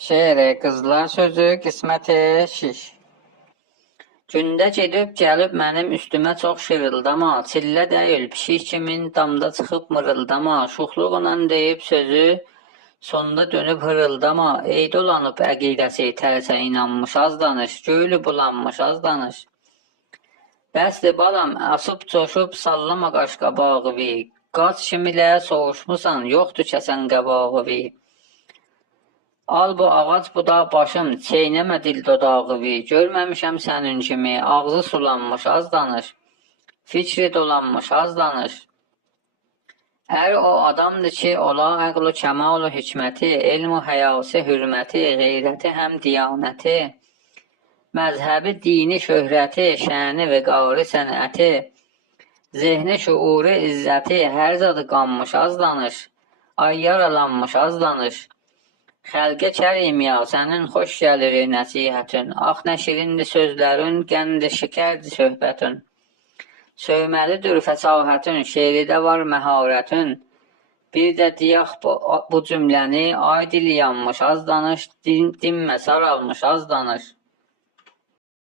Şeiri qızlar sözü qisməti şiş. Gündə gedib gəlib mənim üstümə çox şırıldama, çillə deyil pişik kimin damda çıxıb mırıldama, şuxluqla deyib sözü, sonda dönüb hırıldama, ey dolanıb əqidəsi tərsə inanmış az danış, göylü bulanmış az danış. Bəsdir balam, asıb coşub sallama qaşqabağı, qaç kimilə soğuşmusan, yoxdur kəsən qabağı. Al bu ağac budaq başım, çeynəmə dil dodağı, görməmişəm sənin kimi, ağzı sulanmış az danış, fikri dolanmış az danış. Ər o adamdır ki, ola əqlu kəmalu hikməti, elmu həyası hürməti, qeyrəti həm diyanəti, məzhəbi dini şöhrəti, şəni və qari sənəti, zehni şuuru izzəti, hər zadı qanmış az danış, ay yaralanmış az danış. Xəlqə kərim ya, sənin xoş gəlir nəsihətin, ax nə şirindir sözlərin, qənd-i şəkərdir söhbətin. Söyməlidir fəsahətin, şeirdə var məharətin. Bir də deyək bu cümləni, ay dili yanmış az danış, dinmə saralmış az danış.